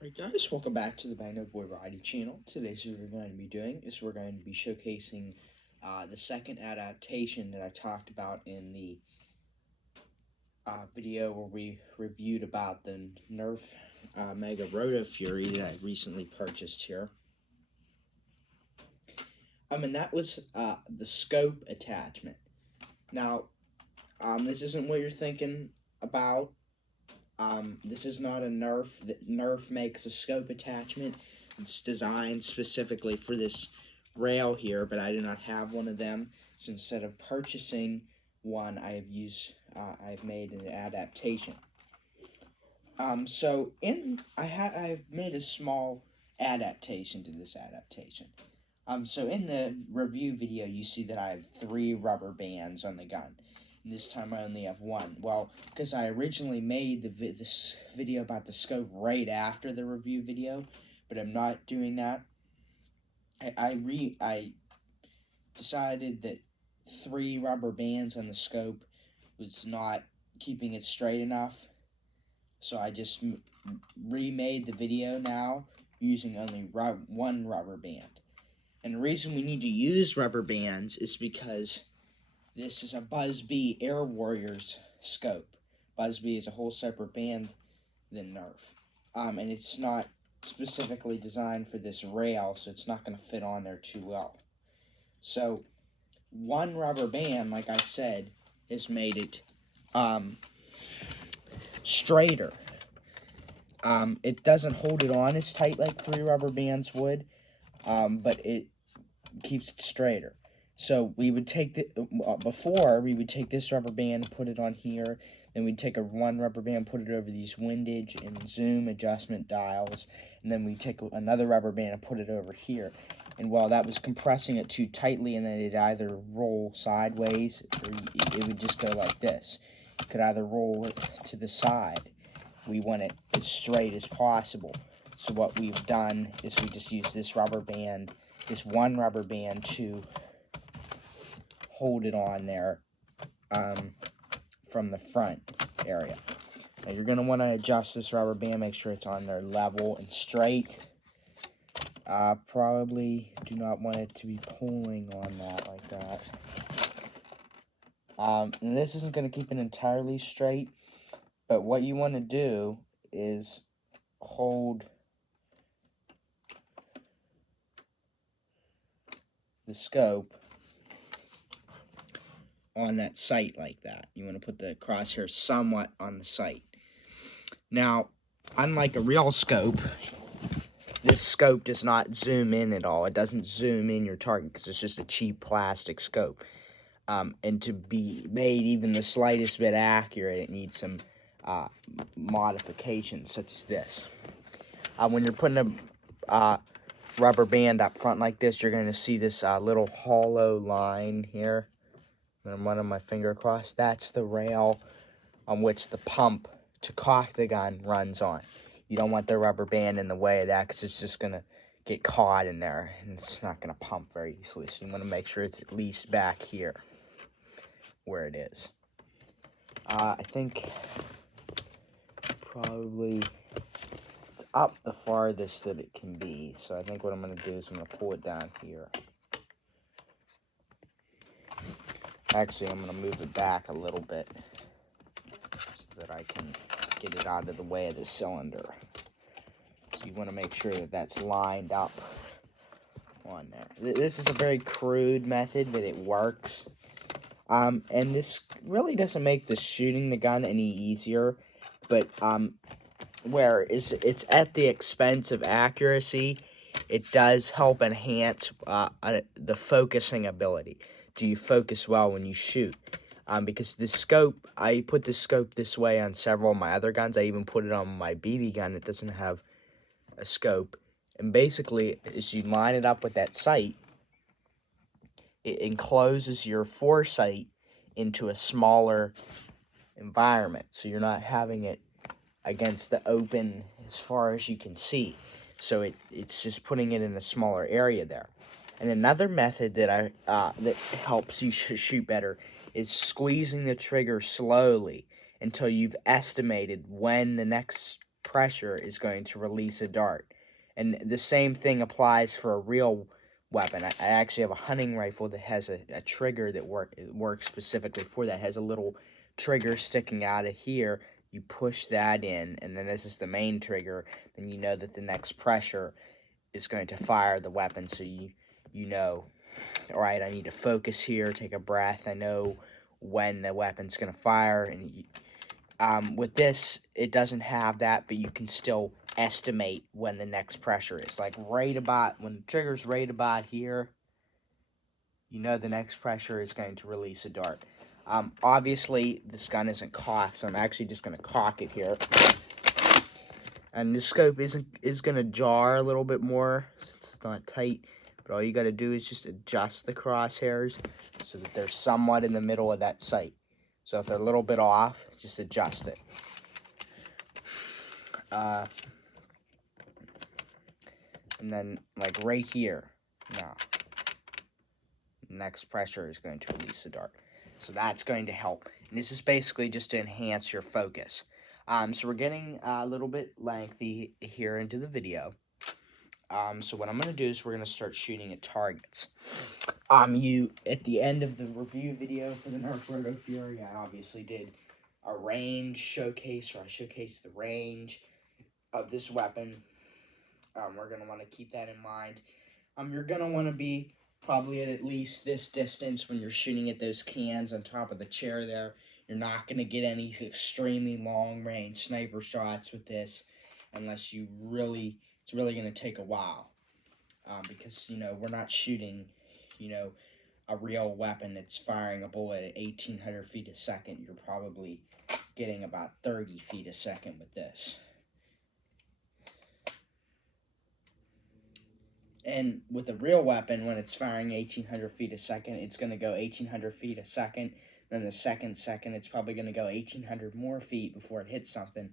Alright guys, welcome back to the Bando Boy Variety channel. Today's what we're going to be doing is we're going to be showcasing the second adaptation that I talked about in the video where we reviewed about the Nerf Mega Rotofury that I recently purchased here. And that was the scope attachment. Now, this isn't what you're thinking about. This is not a Nerf. Nerf makes a scope attachment. It's designed specifically for this rail here, but I do not have one of them. So instead of purchasing one, I've made an adaptation. I've made a small adaptation to this adaptation. So in the review video, you see that I have 3 rubber bands on the gun. And this time I only have 1. Well, because I originally made this video about the scope right after the review video, but I'm not doing that. I decided that 3 rubber bands on the scope was not keeping it straight enough. So I just remade the video now using only 1 rubber band. And the reason we need to use rubber bands is because this is a Buzz-B Air Warriors scope. Buzz-B is a whole separate band than Nerf. And it's not specifically designed for this rail, so it's not going to fit on there too well. So, 1 rubber band, like I said, has made it straighter. It doesn't hold it on as tight like 3 rubber bands would, but it keeps it straighter. So we would take before we would take this rubber band and put it on here, then we'd take 1 rubber band, put it over these windage and zoom adjustment dials, and then we'd take another rubber band and put it over here. And while that was compressing it too tightly, and then it'd either roll sideways or it would just go like this. It could either roll it to the side. We want it as straight as possible. So what we've done is we just use this rubber band, this 1 rubber band, to hold it on there from the front area. Now you're going to want to adjust this rubber band, make sure it's on there level and straight. Probably do not want it to be pulling on that like that. And this isn't going to keep it entirely straight, but what you want to do is hold the scope on that sight like that. You want to put the crosshair somewhat on the sight. Now, unlike a real scope, this scope does not zoom in at all. It doesn't zoom in your target because it's just a cheap plastic scope. And to be made even the slightest bit accurate, it needs some modifications such as this. When you're putting a rubber band up front like this, you're going to see this little hollow line here. And I'm running my finger across. That's the rail on which the pump to cock the gun runs on. You don't want the rubber band in the way of that because it's just going to get caught in there and it's not going to pump very easily. So you want to make sure it's at least back here where it is. I think probably it's up the farthest that it can be. So I think what I'm going to do is I'm going to pull it down here. Actually, I'm going to move it back a little bit so that I can get it out of the way of the cylinder. So you want to make sure that that's lined up on there. This is a very crude method, but it works. And this really doesn't make the shooting the gun any easier, but where it's at the expense of accuracy, it does help enhance the focusing ability. Do you focus well when you shoot? Because the scope, I put the scope this way on several of my other guns. I even put it on my BB gun that doesn't have a scope. And basically, as you line it up with that sight, it encloses your foresight into a smaller environment. So you're not having it against the open as far as you can see. So it's just putting it in a smaller area there. And another method that that helps you shoot better is squeezing the trigger slowly until you've estimated when the next pressure is going to release a dart. And the same thing applies for a real weapon. I actually have a hunting rifle that has a trigger that works specifically for that. It has a little trigger sticking out of here. You push that in, and then this is the main trigger. Then you know that the next pressure is going to fire the weapon, so you know, all right, I need to focus here, take a breath. I know when the weapon's going to fire, and with this, it doesn't have that, but you can still estimate when the next pressure is. Like right about, when the trigger's right about here, you know the next pressure is going to release a dart. Obviously, this gun isn't cocked, so I'm actually just going to cock it here. And the scope is going to jar a little bit more since it's not tight. But all you got to do is just adjust the crosshairs so that they're somewhat in the middle of that sight. So if they're a little bit off, just adjust it. And then, like right here, now, next pressure is going to release the dart. So that's going to help. And this is basically just to enhance your focus. So we're getting a little bit lengthy here into the video. So what I'm going to do is we're going to start shooting at targets. At the end of the review video for the Nerf Rotofury, I obviously did a range showcase, or I showcased the range of this weapon. We're going to want to keep that in mind. You're going to want to be probably at least this distance when you're shooting at those cans on top of the chair there. You're not going to get any extremely long-range sniper shots with this unless you really, it's really going to take a while. Because, you know, we're not shooting, you know, a real weapon that's firing a bullet at 1,800 feet a second. You're probably getting about 30 feet a second with this. And with a real weapon, when it's firing 1,800 feet a second, it's going to go 1,800 feet a second. Then the second, it's probably going to go 1,800 more feet before it hits something.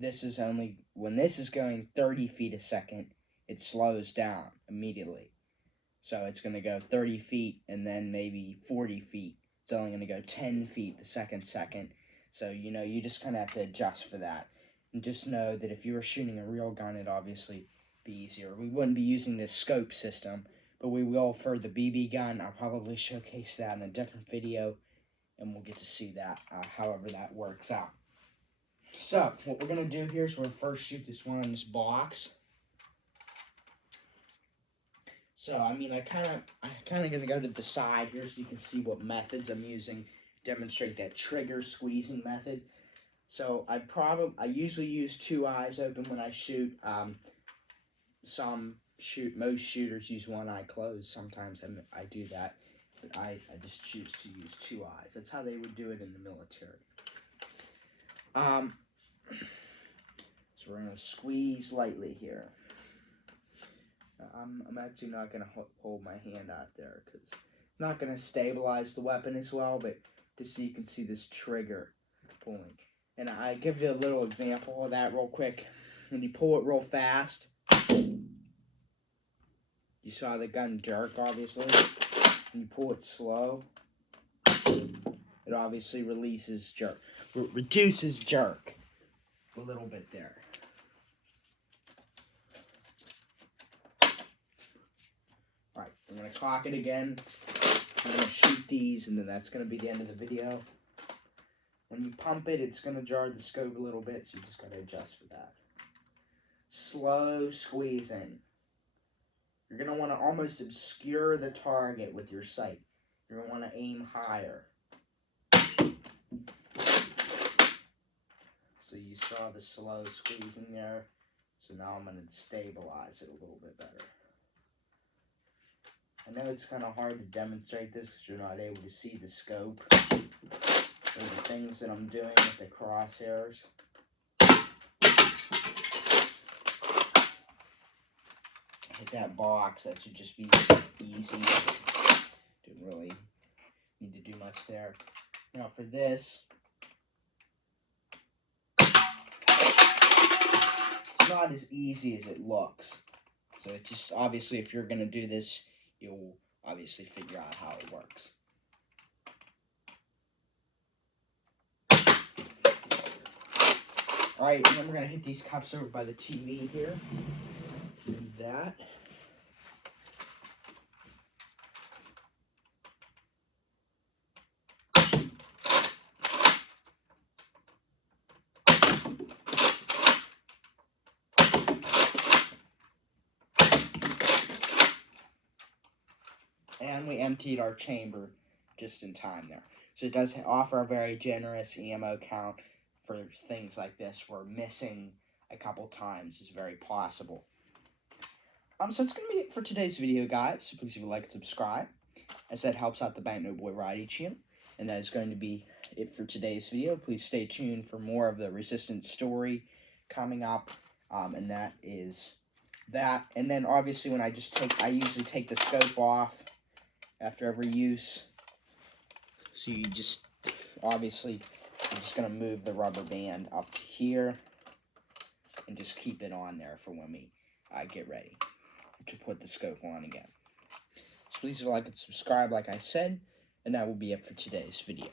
This is only, when this is going 30 feet a second, it slows down immediately. So it's going to go 30 feet and then maybe 40 feet. It's only going to go 10 feet the second. So, you know, you just kind of have to adjust for that. And just know that if you were shooting a real gun, it'd obviously be easier. We wouldn't be using this scope system, but we will for the BB gun. I'll probably showcase that in a different video, and we'll get to see that, however that works out. So, what we're going to do here is we're going to first shoot this one in this box. So, I mean, I'm kind of going to go to the side here so you can see what methods I'm using to demonstrate that trigger squeezing method. So, I usually use two eyes open when I shoot. Most shooters use one eye closed. Sometimes I do that, but I just choose to use two eyes. That's how they would do it in the military. So we're going to squeeze lightly here. I'm actually not going to hold my hand out there because it's not going to stabilize the weapon as well, but just so you can see this trigger pulling. And I give you a little example of that real quick. When you pull it real fast, you saw the gun jerk, obviously. When you pull it slow, it obviously reduces jerk a little bit there. Alright, I'm going to cock it again. I'm going to shoot these, and then that's going to be the end of the video. When you pump it, it's going to jar the scope a little bit, so you just got to adjust for that. Slow squeezing. You're going to want to almost obscure the target with your sight. You're going to want to aim higher. So you saw the slow squeezing there. So now I'm going to stabilize it a little bit better. I know it's kind of hard to demonstrate this because you're not able to see the scope or the things that I'm doing with the crosshairs. Hit that box, that should just be easy. Didn't really need to do much there. Now for this, it's not as easy as it looks. So it's just, obviously, if you're going to do this, you'll obviously figure out how it works. Alright, and then we're going to hit these cups over by the TV here. Do that. And we emptied our chamber just in time there. So it does offer a very generous ammo count for things like this where missing a couple times is very possible. So that's going to be it for today's video, guys. So please leave a like and subscribe. As that helps out the Bank No Boy Ridey channel. And that is going to be it for today's video. Please stay tuned for more of the Resistance story coming up. And that is that. And then obviously when I usually take the scope off after every use. So you just, obviously, I'm just going to move the rubber band up here and just keep it on there for when we get ready to put the scope on again. So please like and subscribe like I said, and that will be it for today's video.